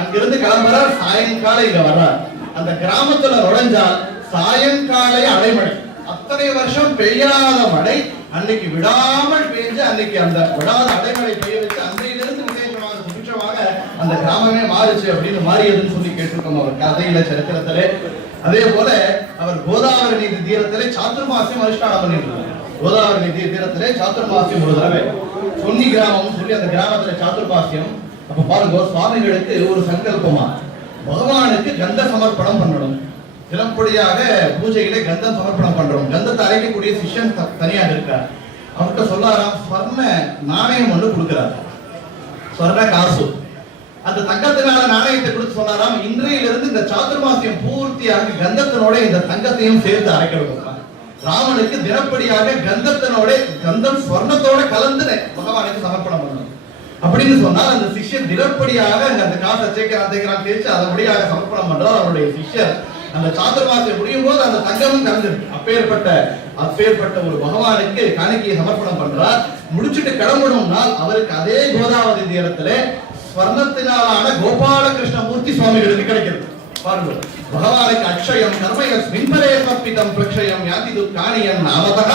அங்கிருந்து கிளம்புறார். சாயங்காலம் இங்க வர்றார். அந்த கிராமத்துல நுழைஞ்சால் சாயங்காலைய அடைமழை அத்தனை வருஷம் பெய்யாத மழை அன்னைக்கு விடாமல் பெய்ஞ்சு அன்னைக்கு அந்த விடாத அடைமழை பெய்ய வச்சு அன்றையிலிருந்து விசேஷமாக சுபிட்சமாக அந்த கிராமமே மாறுச்சு அப்படின்னு மாறியதுன்னு சொல்லி கேட்டிருக்கோம் அவர் கதையில சரித்திரத்திலே. அதே போல அவர் கோதாவரி நீதி தீரத்திலே சாத்துர்மாசியம் அனுஷ்டானம் பண்ணிட்டு கோதாவரி நீதி தீரத்திலே சாத்துர்மாசியம் ஒரு தடவை. சொன்னி கிராமம் சொல்லி அந்த கிராமத்துல சாத்துர்மாசியம் அப்ப பாருங்க சுவாமிகளுக்கு ஒரு சங்கல்பமா? பகவானுக்கு கந்த சமர்ப்பணம் பண்ணணும். தினப்படியாக பூஜையிலே கந்தம் சமர்ப்பணம் பண்றோம். கந்தத்தை அரைக்கக்கூடிய சிஷ்யன் தனியாக இருக்கார். அவர்கிட்ட சொல்லாராம் ஸ்வர்ண நாணயம் ஒன்று கொடுக்கிறார். ஸ்வர்ண காசு. அந்த தங்கத்தினால நாணயத்தை கொடுத்து சொன்னாராம் இன்றையிலிருந்து இந்த சாதுர்மாசியம் பூர்த்தியாக கந்தத்தினோட இந்த தங்கத்தையும் சேர்த்து அரைக்கணும். ராமனுக்கு தினப்படியாக கந்தத்தினோட கந்தம் ஸ்வர்ணத்தோட கலந்து பகவானுக்கு சமர்ப்பணம் பண்ணணும். அப்படின்னு சொன்னால் அந்த சிஷ்யன் தினப்படியாக அங்க அந்த காசை சேர்க்கிறான் சேர்க்கிறான் தேய்ச்சி அதன்படியாக சமர்ப்பணம் பண்றார் அவருடைய சிஷ்யர். அந்த சாதுர்மாசியம் முடியும் போது அந்த தங்கமும் கலந்துருக்கு அப்பேற்பட்ட அப்பேற்பட்ட ஒரு பகவானுக்கு காணிக்கையை சமர்ப்பணம் பண்றார். முடிச்சுட்டு கிளம்பணும்னால் அவருக்கு அதே கோதாவதி தீரத்திலே ஸ்வர்ணத்தினாலான கோபாலகிருஷ்ணமூர்த்தி சுவாமிகளுக்கு கிடைக்கிறது. பாருங்கள் பகவானுக்கு அக்ஷயம் கர்மயஸ் மின்பரே சப்பிதம் பிரக்ஷயம் யாதி துக்காணியம் நாமதக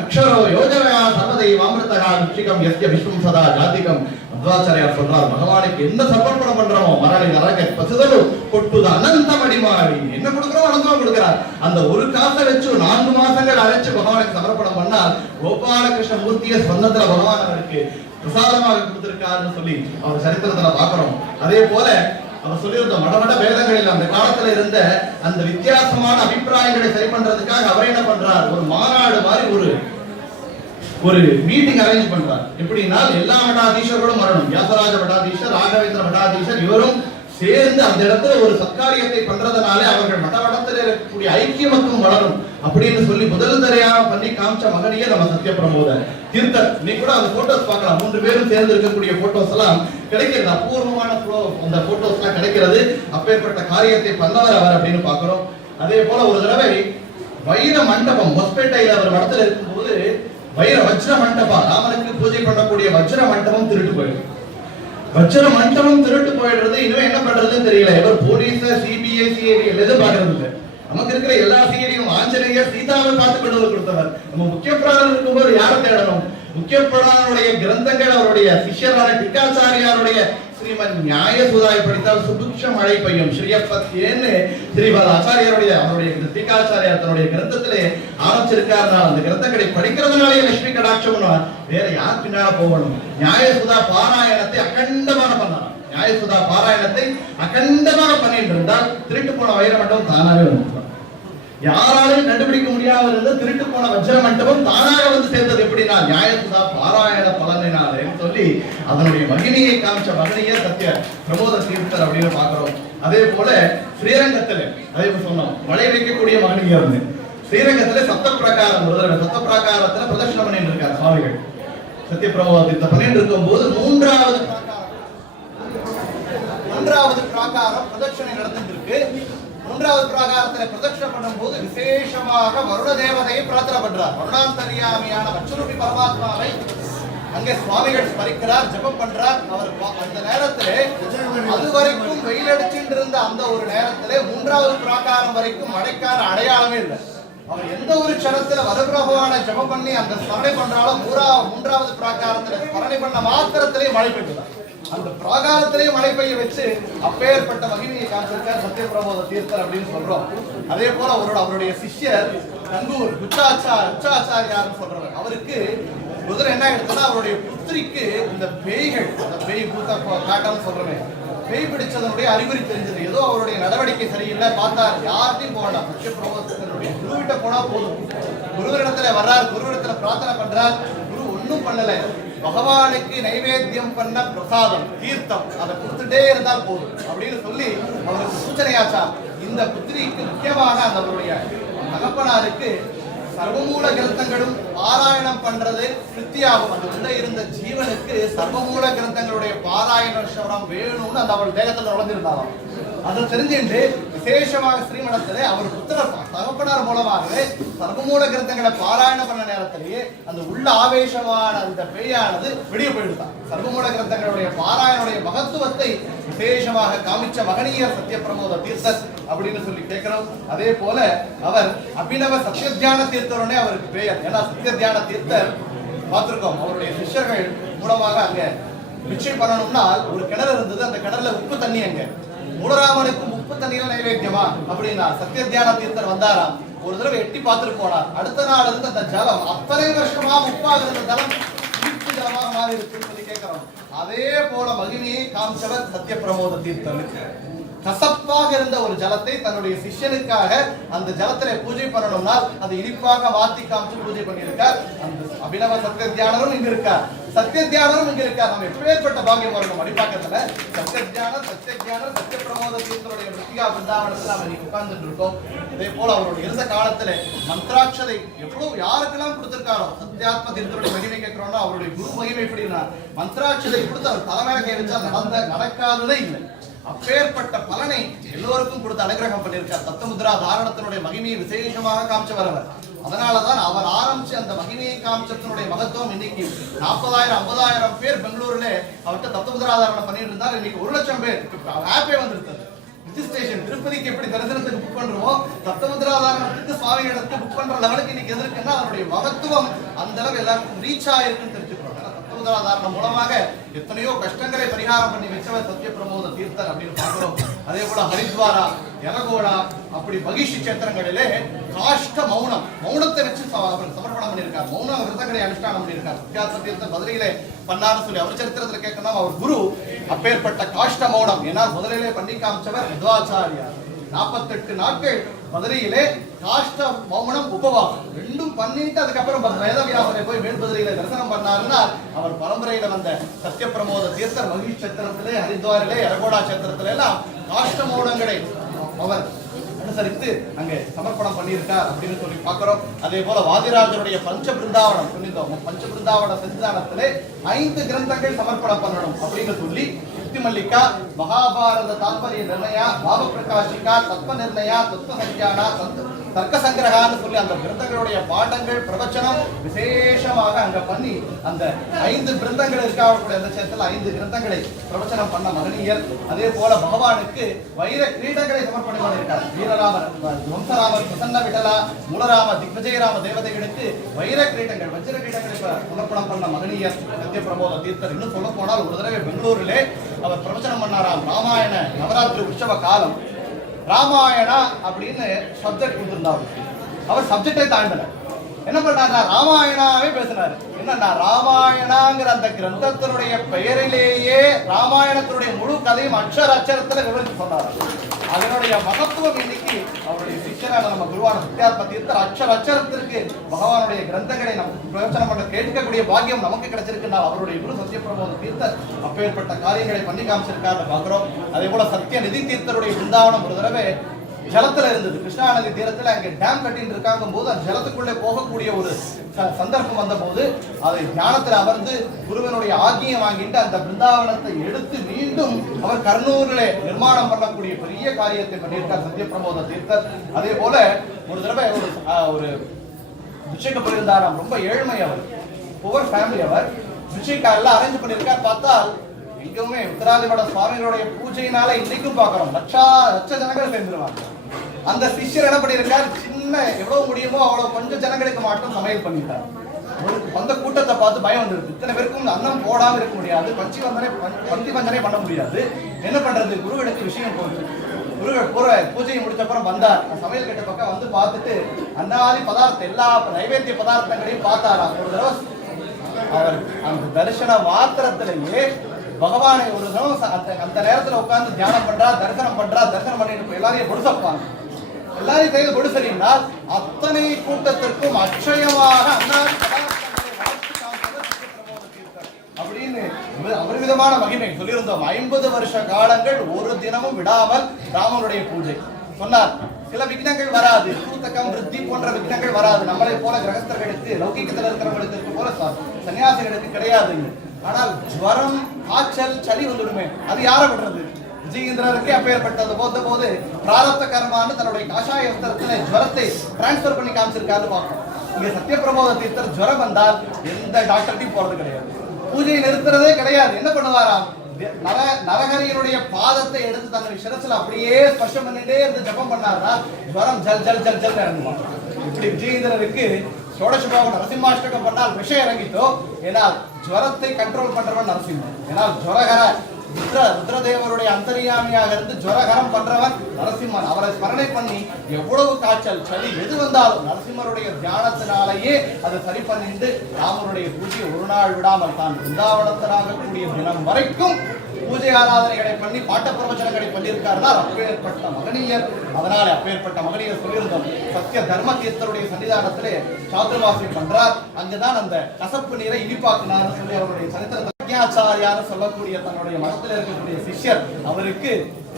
அக்ஷரோ யோஜனயா சர்வதைவாமிருதகா ருச்சிகம் எஸ்ய விஸ்வம் சதா ஜாதிகம். மத்வாச்சாரியார் சொல்றார் பகவானுக்கு என்ன சமர்ப்பணம் பண்றோமோ மரளி நரக பசுதலு கொட்டுது அனந்த மடிமாடி என்ன கொடுக்கிறோம் அனந்தமா கொடுக்கிறார். அந்த ஒரு காசை வச்சு நான்கு மாசங்கள் அழைச்சு பகவானுக்கு சமர்ப்பணம் பண்ணால் கோபாலகிருஷ்ண மூர்த்திய சொந்தத்துல பகவான் அவருக்கு பிரசாதமாக கொடுத்திருக்காருன்னு சொல்லி அவர் சரித்திரத்துல பாக்குறோம் அதே போல அவர் சொல்லியிருந்த மடமட வேதங்களில் அந்த காலத்துல இருந்த அந்த வித்தியாசமான அபிப்பிராயங்களை சரி பண்றதுக்காக அவர் என்ன பண்றார்? ஒரு மாநாடு மாதிரி ஒரு ஒரு மீட்டிங் அரேஞ்ச் பண்றார். எப்படின்னா எல்லா மடாதீஷர்களும் வரணும். வியாசராஜ மடாதீஷர் ராகவேந்திர மடாதீஷர் இவரும் சேர்ந்து அந்த இடத்துல ஒரு சத்காரியத்தை பண்றதுனாலே அவர்கள் மடமடத்தில் இருக்கக்கூடிய ஐக்கியமத்துவம் வளரும் அப்படின்னு சொல்லி முதல் தரையாக பண்ணி காமிச்ச மகனியே நம்ம சத்திய பிரமோதர் தீர்த்தர் நீ கூட அந்த போட்டோஸ் பார்க்கலாம். மூன்று பேரும் சேர்ந்து இருக்கக்கூடிய போட்டோஸ் எல்லாம் கிடைக்கிறது. அபூர்வமான flow, அந்த போட்டோஸ் எல்லாம் கிடைக்கிறது. அப்பேற்பட்ட காரியத்தை பண்ணவர் அவர் அப்படின்னு பார்க்குறோம். அதே போல ஒரு தடவை வைர மண்டபம் ஹொஸ்பேட்டையில அவர் மடத்துல இருக்கும்போது வைர வஜ்ர மண்டபம் ராமனுக்கு பூஜை பண்ணக்கூடிய வஜ்ர மண்டபம் திருட்டு போயிடும். வஜ்ர மண்டபம் திருட்டு போயிடுறது இனிமே என்ன பண்றதுன்னு தெரியல. இவர் போலீஸ் சிபிஐ சிஐடி எதுவும் பாக்குறது இல்லை. நமக்கு இருக்கிற எல்லா சிஐடியும் ஆஞ்சநேயர் சீதாவை பார்த்து கொண்டு கொடுத்தவர். நம்ம முக்கிய பிராணம் இருக்கும்போது யாரை தேடணும்? முக்கிய பிரதானுடைய கிரந்தங்கள் அவருடைய சிஷ்யரான டிக்காச்சாரியாருடைய ஸ்ரீமன் நியாய சுதாய் படித்தால் சுபிக்ஷம் மழை பெய்யும். ஸ்ரீயப்பத்தியேன்னு ஸ்ரீமத் ஆச்சாரியருடைய அவருடைய கிருத்திகாச்சாரியார் தன்னுடைய கிரந்தத்திலே ஆரம்பிச்சிருக்காருன்னா அந்த கிரந்தங்களை படிக்கிறதுனாலே லட்சுமி கடாட்சம் வேற யார் பின்னால போகணும்? நியாய சுதா பாராயணத்தை அகண்டமான பண்ணலாம். நியாய சுதா பாராயணத்தை அகண்டமாக பண்ணிட்டு இருந்தால் திருட்டு போன வைர மண்டபம் தானாகவே வந்துடும் யாராலும் கண்டுபிடிக்க முடியாமல் இருந்த திருட்டு போன வஜ்ர மண்டபம் தானாக வந்து சேர்ந்தது எப்படின்னா நியாயசுதா பாராயண பலனினாலே சொல்லி அதனுடைய மகிமையை காமிச்ச மகனையே சத்திய பிரமோத தீர்த்தர் அப்படின்னு பாக்குறோம் அதே போல ஸ்ரீரங்கத்துல அதே சொன்னோம் மழை வைக்கக்கூடிய மகனியா இருந்து ஸ்ரீரங்கத்துல சத்த பிரகாரம் ஒரு தடவை சப்த பிரகாரத்துல பிரதர்ஷனம் பண்ணிட்டு இருக்காரு சுவாமிகள். சத்திய பிரமோத தீர்த்தம் பண்ணிட்டு இருக்கும் போது மூன்றாவது பிராகாரம். மூன்றாவது பிராகாரம் பிரதட்சணை நடந்துட்டு இருக்கு. மூன்றாவது பிராகாரத்துல பிரதட்சணை பண்ணும்போது விசேஷமாக வருண தேவதையை பிரார்த்தனை பண்றார். வருணாந்தரியாமியான வச்சுருபி பரமாத்மாவை அங்கே சுவாமிகள் ஸ்மரிக்கிறார் ஜெபம் பண்றார். அவர் அந்த நேரத்திலே அது வரைக்கும் வெயில் அடிச்சுட்டு இருந்த அந்த ஒரு நேரத்திலே மூன்றாவது பிராகாரம் வரைக்கும் மழைக்கான அடையாளமே இல்லை. அவர் எந்த ஒரு க்ஷணத்துல வரபிரபவான ஜெபம் பண்ணி அந்த ஸ்மரணை பண்றாலும் மூரா மூன்றாவது பிராகாரத்துல ஸ்மரணை பண்ண மாத்திரத்திலே மழை பெற்றுதான் அந்த பிராகாரத்திலேயே மழை பெய்ய வச்சு அப்பேற்பட்ட மகிமையை காமிச்சிருக்கார் சத்யபிரமோத தீர்த்தர் அப்படின்னு சொல்றோம். அதே போல அவரோட அவருடைய சிஷ்யர் கங்கூர் குச்சாச்சா உச்சாச்சாரியார்னு சொல்றவர். அவருக்கு குதிரை என்ன ஆயிடுச்சுன்னா அவருடைய புத்திரிக்கு இந்த பேய்கள் அந்த பேய் பூத்த காட்டம்னு சொல்றமே பேய் பிடிச்சதனுடைய அறிகுறி தெரிஞ்சது. ஏதோ அவருடைய நடவடிக்கை சரியில்லை பார்த்தா யார்ட்டையும் போகலாம் பிரபோதத்தினுடைய குருவிட்ட போனா போதும். குருவரிடத்துல வர்றார் குருவரிடத்துல பிரார்த்தனை பண்றார். குரு ஒன்றும் பண்ணல. பகவானுக்கு நைவேத்தியம் பண்ண பிரசாதம் தீர்த்தம் அதை கொடுத்துட்டே இருந்தால் போதும். அப்படின்னு சொல்லி அவருக்கு சூச்சனையாச்சா. இந்த புத்திரிக்கு முக்கியமாக அந்த அவருடைய தகப்பனாருக்கு சர்வமூல கிரந்தங்களும் பாராயணம் பண்றது கிருத்தியாகும். அந்த உள்ள இருந்த ஜீவனுக்கு சர்வமூல கிரந்தங்களுடைய பாராயண சவரம் வேணும்னு அந்த அவள் தேகத்துல நுழைஞ்சிருந்தாலும் அதை தெரிஞ்சுட்டு விசேஷமாக ஸ்ரீமடத்திலே அவர் புத்திரர் தகப்பனார் மூலமாகவே சர்வமூல கிரந்தங்களை பாராயணம் பண்ண நேரத்திலேயே அந்த உள்ள ஆவேசமான அந்த பேயானது வெளியே போயிடுதான். சர்வமூல கிரந்தங்களுடைய பாராயணுடைய மகத்துவத்தை விசேஷமாக காமிச்ச மகனீயர் சத்யபிரமோத தீர்த்தர் அப்படின்னு சொல்லி கேட்கிறோம். அதே போல அவர் அபிநவ சத்யத்தியான தீர்த்தருடனே அவருக்கு பெயர். ஏன்னா சத்யத்தியான தீர்த்தர் பார்த்திருக்கோம். அவருடைய சிஷ்யர்கள் மூலமாக அங்க நிச்சயம் பண்ணணும்னா ஒரு கிணறு இருந்தது. அந்த கிணறுல உப்பு தண்ணி அங்க. மூலராமனுக்கும் உப்பு தண்ணியில நைவேத்தியமா? அப்படின்னா சத்யத்தியான தீர்த்தர் வந்தாராம். ஒரு தடவை எட்டி பார்த்துட்டு போனார். அடுத்த நாள் இருந்து அந்த ஜலம் அத்தனை வருஷமா உப்பாக இருந்த ஜலம் ஜலமாக மாறி இருக்குன்னு சொல்லி கேட்கிறோம். அதே போல மகிமையை காமிச்சவர் சத்திய பிரமோத தீர்த்தனுக்கு கசப்பாக இருந்த ஒரு ஜலத்தை தன்னுடைய சிஷ்யனுக்காக அந்த ஜலத்திலே பூஜை பண்ணணும்னா அதை இனிப்பாக மாத்தி காமிச்சு பூஜை பண்ணியிருக்கார். அந்த அபிநவ சத்திய தியானரும் இங்க இருக்கார் சத்திய தியானரும் இங்க இருக்கார் நம்ம எப்பேற்பட்ட பாக்கியம் வரணும் அடிப்பாக்கத்துல சத்திய தியானம் சத்திய தியானம் சத்திய பிரமோத தீர்த்தருடைய மிருத்திகா பிருந்தாவனத்துல அவர் இன்னைக்கு உட்கார்ந்துட்டு இருக்கோம் அதே போல அவருடைய இருந்த காலத்துல மந்திராட்சதை எவ்வளவு யாருக்கெல்லாம் கொடுத்திருக்காரோ சத்தியாத்ம தீர்த்தருடைய மகிமை கேட்கிறோம்னா அவருடைய குரு மகிமை எப்படின்னா மந்திராட்சதை கொடுத்து அவர் தலைமையில கை வச்சா நடந்த நடக்காததே இல்லை. அப்பேற்பட்ட பலனை எல்லோருக்கும் கொடுத்து அனுகிரகம் பண்ணியிருக்கார். தத்தமுத்ரா தாரணத்தினுடைய மகிமையை விசேஷமாக காமிச்சவர் அவர் அதனாலதான் அவர் ஆரம்பிச்சு அந்த மகிமையை காமிச்சத்தினுடைய மகத்துவம் இன்னைக்கு நாற்பதாயிரம் ஐம்பதாயிரம் பேர் பெங்களூர்ல அவர்கிட்ட தத்தமுத்ரா தாரணம் பண்ணிட்டு இருந்தார் இன்னைக்கு ஒரு லட்சம் பேர். ஆப்பே வந்திருந்தது ரிஜிஸ்ட்ரேஷன் திருப்பதிக்கு எப்படி தரிசனத்துக்கு புக் பண்றோமோ தத்தமுத்ராதாரணத்துக்கு சுவாமி இடத்துக்கு புக் பண்ற லெவலுக்கு இன்னைக்கு எதிர்க்குன்னா அதனுடைய மகத்துவம் அந்த அளவு எல்லாருக்கும் ரீச் ஆயிருக்குன்னு தெரிஞ்சுக்கிறோம் மூலமாக எத்தனையோ கஷ்டங்களை பரிகாரம் பண்ணி வச்சவர் சத்ய பிரமோத தீர்த்தர் அப்படின்னு பார்க்கிறோம். அதே போல ஹரித்வாரா எலகோடா அப்படி மகிஷி கஷேத்திரங்களிலே காஷ்ட மௌனம் மௌனத்தை வச்சு அவர் சமர்ப்பணம் பண்ணியிருக்கார். மௌன விரதங்களை அனுஷ்டானம் பண்ணியிருக்கார். வித்யாச தீர்த்தர் மதுரையிலே பண்ணார்னு சொல்லி அவர் சரித்திரத்தில் கேட்கணும். அவர் குரு அப்பேற்பட்ட காஷ்ட மௌனம். ஏன்னா முதலிலே பண்ணி காமிச்சவர் மதுவாச்சாரியார் நாற்பத்தெட்டு நாட்கள் மதுரையிலே காஷ்ட மௌனம் உபவாசம். ரெண்டும் பண்ணிட்டு அதுக்கப்புறம் வேதவியாசரை போய் மேல்பதுரையில தரிசனம் பண்ணாருன்னா அவர் பரம்பரையில வந்த சத்யபிரமோத தீர்த்தர் மகிஷ் சத்திரத்திலே ஹரித்வாரிலே எரகோடா கஷேத்திரத்திலே எல்லாம் காஷ்ட மௌனங்களை அவர் அனுசரித்து அங்கே சமர்ப்பணம் பண்ணியிருக்கார் அப்படின்னு சொல்லி பார்க்கிறோம். அதே போல வாதிராஜருடைய பஞ்ச பிருந்தாவனம் சொல்லியிருந்தோம் பஞ்ச பிருந்தாவன சன்னிதானத்திலே ஐந்து கிரந்தங்கள் சமர்ப்பணம் பண்ணணும் அப்படின்னு சொல்லி யுக்தி மகாபாரத தாத்பரிய நிர்ணயா பாவ பிரகாஷிகா தத்வ நிர்ணயா தத்துவ சஞ்சானா தர்க்க சங்கிரகான்னு சொல்லி அந்த கிரந்தங்களுடைய பாடங்கள் பிரவச்சனம் விசேஷமாக அங்க பண்ணி அந்த ஐந்து கிரந்தங்கள் இருக்காக்கூடிய அந்த சேர்த்தல ஐந்து கிரந்தங்களை பிரவச்சனம் பண்ண மகனீயர். அதே போல பகவானுக்கு வைர கிரீடங்களை சமர்ப்பணம் பண்ணியிருக்கார். வீரராமர் வம்சராமர் பிரசன்ன விடலா மூலராம திக்விஜயராம தேவதைகளுக்கு வைர கிரீடங்கள் வஜ்ர கிரீடங்களை சமர்ப்பணம் பண்ண மகனீயர். சத்ய பிரபோத தீர்த்தர் இன்னும் சொல்ல போனால் ஒரு தடவை பெங்களூரிலே அவர் பிரவச்சனம் பண்ணாராம். ராமாயண நவராத்திரி உற்சவ காலம். ராமாயணா அப்படின்னு சப்ஜெக்ட் கொடுத்திருந்தாரு. அவர் சப்ஜெக்டே தாண்டல. என்ன பண்ணாருன்னா ராமாயணாவே பேசினாரு. என்னன்னா ராமாயணாங்கிற அந்த கிரந்தத்தினுடைய பெயரிலேயே ராமாயணத்தினுடைய முழு கதையும் அக்ஷர அச்சரத்துல விவரித்து சொன்னார் அதனுடைய மகத்துவம் இன்னைக்கு அவருடைய சிஷ்யரான நம்ம குருவான சத்யாத்ம தீர்த்தர் அச்சர் அச்சரத்திற்கு பகவானுடைய கிரந்தங்களை நமக்கு பிரயோஜனம் பண்ண கேட்கக்கூடிய பாக்கியம் நமக்கு கிடைச்சிருக்குன்னா அவருடைய குரு சத்யபிரமோத தீர்த்தர் அப்பேற்பட்ட காரியங்களை பண்ணி காமிச்சிருக்காரு பார்க்குறோம். அதே போல சத்ய நிதி தீர்த்தருடைய பிருந்தாவனம் ஒரு தடவை ஜலத்துல இருந்தது. கிருஷ்ணா நதி தீரத்துல அங்க டேம் கட்டிட்டு இருக்காங்க போது அந்த ஜலத்துக்குள்ளே போகக்கூடிய ஒரு ச- சந்தர்ப்பம் வந்த போது அதை ஞானத்துல அமர்ந்து குருவனுடைய ஆக்கியம் வாங்கிட்டு அந்த பிருந்தாவனத்தை எடுத்து மீண்டும் அவர் கர்னூரிலே நிர்மாணம் பண்ணக்கூடிய பெரிய காரியத்தை பண்ணியிருக்கார் சத்யபிரமோத தீர்த்தர். அதே போல ஒரு தடவை ஒரு ஒரு பிச்சைக்கு போயிருந்தாராம் ரொம்ப ஏழ்மை அவர். புவர் ஃபேமிலி அவர். பிச்சைக்கா எல்லாம் அரேஞ்ச் பண்ணியிருக்கார். பார்த்தால் எங்குமே உத்தராதிபட சுவாமிகளுடைய பூஜையினால இன்னைக்கும் பார்க்குறோம். லட்சா லட்ச ஜனங்கள் சேர்ந்துருவாங்க. அந்த சிஷ்யர் என்ன பண்ணியிருக்கார்? சின்ன எவ்வளவு முடியுமோ அவ்வளவு கொஞ்சம் ஜனங்களுக்கு மட்டும் சமையல் பண்ணிட்டார். ஒரு வந்த கூட்டத்தை பார்த்து பயம் வந்துருக்கு இத்தனை பேருக்கும் அன்னம் போடாம இருக்க முடியாது. பஞ்சி வந்தனே பந்தி வந்தனே பண்ண முடியாது. என்ன பண்றது? குருவிடத்து விஷயம் போகுது. குருவர் போற பூஜையை முடிச்ச அப்புறம் வந்தார். சமையல் கட்ட பக்கம் வந்து பார்த்துட்டு அன்னாதி பதார்த்தம் எல்லா நைவேத்திய பதார்த்தங்களையும் பார்த்தாரா? ஒரு தடவை அவர் அந்த தரிசன மாத்திரத்திலேயே பகவானை ஒரு தடவை அந்த அந்த நேரத்துல உட்கார்ந்து தியானம் பண்றா தரிசனம் பண்றா தரிசனம் பண்ணிட்டு எல்லாரையும் கொடுத்தப்பாங்க எல்லாரையும் கையில் பொடுசறினால் அத்தனை கூட்டத்திற்கும் அக்ஷயமாக அப்படின்னு ஒரு அபரிவிதமான மகிமை சொல்லியிருந்தோம். ஐம்பது வருஷ காலங்கள் ஒரு தினமும் விடாமல் ராமனுடைய பூஜை. சொன்னார் சில விக்னங்கள் வராது. சூத்தக்கம் விருத்தி போன்ற விக்னங்கள் வராது. நம்மளை போல கிரகஸ்தர்களுக்கு லௌகிக்கத்தில் இருக்கிறவங்களுக்கு இருக்க போல சன்னியாசிகளுக்கு கிடையாது ஆனால் ஜுவரம் காய்ச்சல் சளி வந்துடுமே. அது யாரை விடுறது? விஜயேந்திரருக்கே அப்பேற்பட்டது. போத போது பிராரப்த கர்மான்னு தன்னுடைய காஷாய வஸ்திரத்துல ஜுவரத்தை டிரான்ஸ்பர் பண்ணி காமிச்சிருக்காருன்னு பார்க்கணும். இங்க சத்யபிரமோத தீர்த்தர் ஜுரம் வந்தால் எந்த டாக்டர்ட்டையும் போறது கிடையாது. பூஜையை நிறுத்துறதே கிடையாது. என்ன பண்ணுவாராம் நர நரகரியனுடைய பாதத்தை எடுத்து தன்னுடைய சிரசுல அப்படியே ஸ்பர்ஷம் பண்ணிட்டே இருந்து ஜபம் பண்ணாருன்னா ஜுவரம் ஜல் ஜல் ஜல் ஜல் இறங்குமா இப்படி விஜயேந்திரருக்கு சோடசுபாவம் நரசிம்மாஷ்டகம் பண்ணால் விஷயம் இறங்கிட்டோ ஏன்னா ஜுவரத்தை கண்ட்ரோல் பண்றவன் நரசிம்மன். ஏன்னா ஜுவரகர ருத்ர ருத்ரதேவருடைய அந்தரியாமியாக இருந்து ஜுவரகரம் பண்றவன் நரசிம்மன். அவரை ஸ்மரணை பண்ணி எவ்வளவு காய்ச்சல் சளி எது வந்தாலும் நரசிம்மருடைய தியானத்தினாலேயே அதை சரி பண்ணிட்டு ராமனுடைய பூஜையை ஒரு நாள் விடாமல் தான் பிருந்தாவனத்தனாக கூடிய தினம் வரைக்கும் பூஜை ஆராதனைகளை பண்ணி பாட்ட பிரவச்சனங்களை பண்ணியிருக்காருன்னா அப்பேற்பட்ட மகனியர். அதனால அப்பேற்பட்ட மகனியர் சொல்லியிருந்தோம் சத்திய தர்ம தீர்த்தருடைய சன்னிதானத்திலே சாதுர்வாசி பண்றார். அங்குதான் அந்த கசப்பு நீரை இனிப்பாக்குனார்னு சொல்லி அவருடைய சரித்திரத்தை சத்யாச்சாரியான்னு சொல்லக்கூடிய தன்னுடைய மனத்தில் இருக்கக்கூடிய சிஷ்யர் அவருக்கு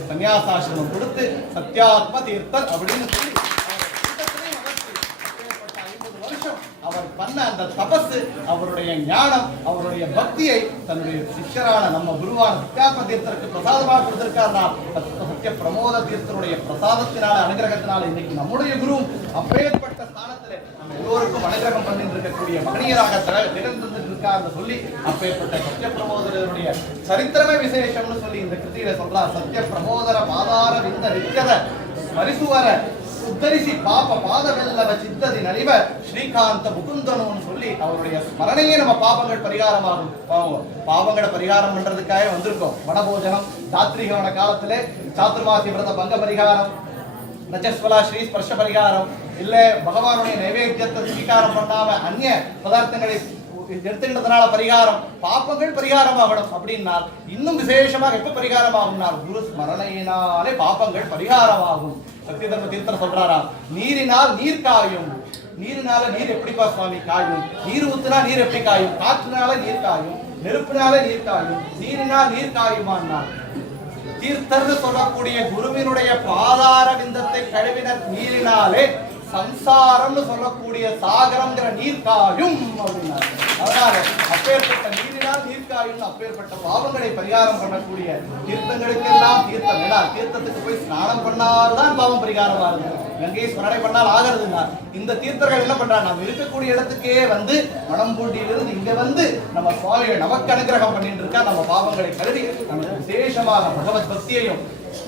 சன்னியாசாசிரமம் கொடுத்து சத்யாத்ம தீர்த்தர் அப்படின்னு சொல்லி அவர் கூட்டத்திலே வளர்த்து அப்பேற்பட்ட 50 வருஷம் அவர் பண்ண அந்த தபசு அவருடைய ஞானம் அவருடைய பக்தியை தன்னுடைய சிஷ்யரான நம்ம குருவான சத்யாத்ம தீர்த்தருக்கு பிரசாதமாக கொடுத்திருக்காருனா சத்ய- சத்ய பிரமோத தீர்த்தருடைய பிரசாதத்தினால அனுகிரகத்தினால இன்னைக்கு நம்முடைய குரு அப்பேற்பட்ட ஸ்தானத்தில் நம்ம எல்லோருக்கும் அனுகிரகம் பண்ணிட்டு இருக்கக்கூடிய மகனியராக திக- திகழ்ந்துட்டு இருக்காருன்னு சொல்லி அப்பேற்பட்ட சத்திய பிரமோதரருடைய சரித்திரமே விசேஷம்னு சொல்லி இந்த கிருத்தியில சொல்றார். சத்ய பிரமோதர பாதார விந்த நித்யத ஸ்மரிசுவர உத்தரிசி பாப வெல்லவ சித்ததி நலிவ ஸ்ரீகாந்த முகுந்தனுன்னு சொல்லி அவருடைய ஸ்மரணையே நம்ம பாபங்கள் பரிகாரமாகும். பாவம். பாவங்களை பரிகாரம் பண்றதுக்காக வந்திருக்கோம். வனபோஜனம் தாத்ரீகவன காலத்திலே சாத்துர்வாசி விரத பங்க பரிகாரம் நச்சஸ்வலா ஸ்ரீ ஸ்பர்ஷ பரிகாரம் இல்ல பகவானுடைய நைவேத்தியத்தை ஸ்வீகாரம் பண்ணாம அந்நிய பதார்த்தங்களை எடுத்துக்கிட்டதுனால பரிகாரம் பாப்பங்கள் பரிகாரமாகணும் அப்படின்னா இன்னும் விசேஷமாக எப்ப பரிகாரமாகும்னால் குரு ஸ்மரணையினாலே பாப்பங்கள் பரிகாரம் ஆகும் சத்திய தர்ம தீர்த்தர் சொல்றாரா? நீரினால் நீர் காயும். நீரினால நீர் எப்படிப்பா சுவாமி காயும்? நீர் ஊத்துனா நீர் எப்படி காயும்? காற்றுனால நீர் காயும். நெருப்பினால நீர் காயும். நீரினால் நீர் காயுமானால் தீர்த்தர்னு சொல்லக்கூடிய குருவினுடைய பாதார விந்தத்தை கழுவின நீரினாலே சம்சாரம்னு சொல்லக்கூடிய சாகரம்ங்கிற நீர் காயும் அப்படின்னாரு. அதனால அப்பேற்பட்ட நீரினால் அப்பேற்பட்ட பாவங்களை பரிகாரம் பண்ணக்கூடிய தீர்த்தங்களுக்கெல்லாம் தீர்த்தம். ஏன்னா தீர்த்தத்துக்கு போய் ஸ்நானம் பண்ணால்தான் பாவம் பரிகாரம் ஆகுது கங்கை ஸ்மரணை பண்ணால் ஆகிறதுன்னா இந்த தீர்த்தர்கள் என்ன பண்றாங்க? நம்ம இருக்கக்கூடிய இடத்துக்கே வந்து மணம்பூண்டியிலிருந்து இங்க வந்து நம்ம சுவாமிகள் நமக்கு அனுகிரகம் பண்ணிட்டு இருக்கா. நம்ம பாவங்களை கருதி நமக்கு விசேஷமாக பகவத் பக்தியையும்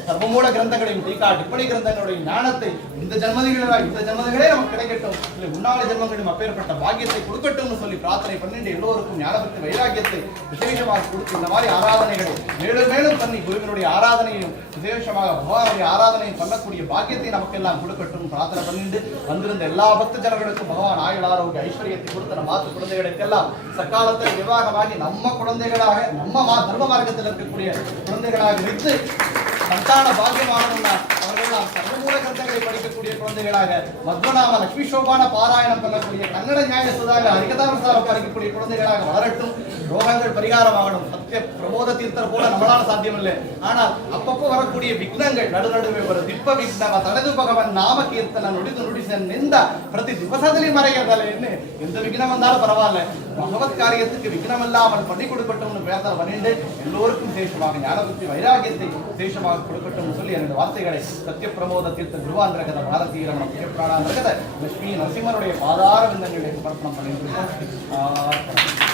சர்வமூல கிரந்தங்களையும் டீகா டிப்பணி கிரந்தங்களுடைய ஞானத்தை இந்த ஜன்மதிகளா இந்த ஜன்மதிகளே நமக்கு கிடைக்கட்டும். இல்லை முன்னாள் ஜென்மங்களும் அப்பேற்பட்ட பாக்கியத்தை கொடுக்கட்டும்னு சொல்லி பிரார்த்தனை பண்ணிட்டு எல்லோருக்கும் ஞானபக்தி வைராக்கியத்தை விசேஷமாக கொடுத்து இந்த மாதிரி ஆராதனைகளை மேலும் மேலும் பண்ணி குருவினுடைய ஆராதனையும் விசேஷமாக பகவானுடைய ஆராதனையும் பண்ணக்கூடிய பாக்கியத்தை நமக்கு எல்லாம் கொடுக்கட்டும் பிரார்த்தனை பண்ணிட்டு வந்திருந்த எல்லா பக்த ஜனங்களுக்கும் பகவான் ஆயுள் ஆரோக்கிய ஐஸ்வர்யத்தை கொடுத்த நம்ம மாத்து குழந்தைகளுக்கெல்லாம் சக்காலத்தில் விவாகமாகி நம்ம குழந்தைகளாக நம்ம மா தர்ம மார்க்கத்தில் இருக்கக்கூடிய குழந்தைகளாக இருந்து சந்தான பாக்கியமானவர்களால் அவர்களால் சர்வமூல கிரந்தங்களை படிக்கக்கூடிய குழந்தைகளாக பத்மநாம லட்சுமி சோபான பாராயணம் பண்ணக்கூடிய கன்னட நியாய சுதாக ஹரிகதாரசாரம் படிக்கக்கூடிய குழந்தைகளாக வளரட்டும். ரோகங்கள் பரிகாரமாகணும். சத்திய பிரபோத தீர்த்தர் போல நம்மளால சாத்தியம் இல்லை ஆனால் அப்பப்போ வரக்கூடிய விக்னங்கள் நடு நடுவே ஒரு திப்ப விக்னவ தனது பகவன் நாம கீர்த்தன நுடிது நுடிசன் நிந்த பிரதி திவசதிலி என்ன? எந்த விக்னம் வந்தாலும் பரவாயில்ல. பகவத் காரியத்துக்கு விக்னம் இல்லாமல் பண்ணி கொடுக்கட்டும்னு பேசல் பண்ணிட்டு எல்லோருக்கும் சேஷமாக ஞானபக்தி வைராகியத்தை சேஷமாக கொடுக்கட்டும்னு சொல்லி அந்த வார்த்தைகளை சத்திய பிரமோத தீர்த்த குருவாந்திரகத பாரதீய ரமண பிரியப்பிராணாந்திரகத லட்சுமி நரசிம்மருடைய பாதார விந்தங்களுடைய சமர்ப்பணம் பண்ணிட்டு இருக்கோம்.